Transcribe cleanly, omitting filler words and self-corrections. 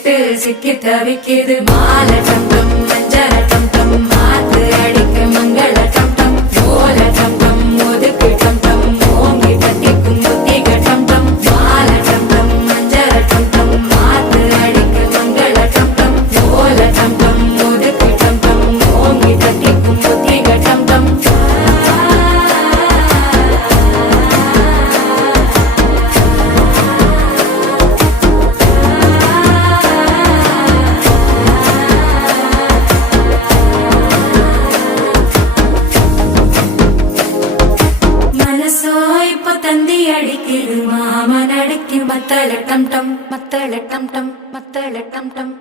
விட்டு சிக்கி தவிக்குது மால டம் டம் மஞ்சள டம் டம் மாத்து அடிக்க மங்கள டம் டம் ஓல டம் டம் ஒதுக்கு டம் டம் ஓங்கி தட்டிக்கும் புத்திக டம் டம் மால டம் டம் மஞ்சள டம் டம் மாத்து அடிக்க மங்கள டம் டம் ஓல டம் டம் ஒதுக்கு டம் டம் ஓங்கி தட்டிக்கும் புத்திக டம் டம் தந்தி அடிக்குது மாமன் அடிக்கு மத்தள டம் டம் மத்தள டம் டம் மத்தள டம் டம்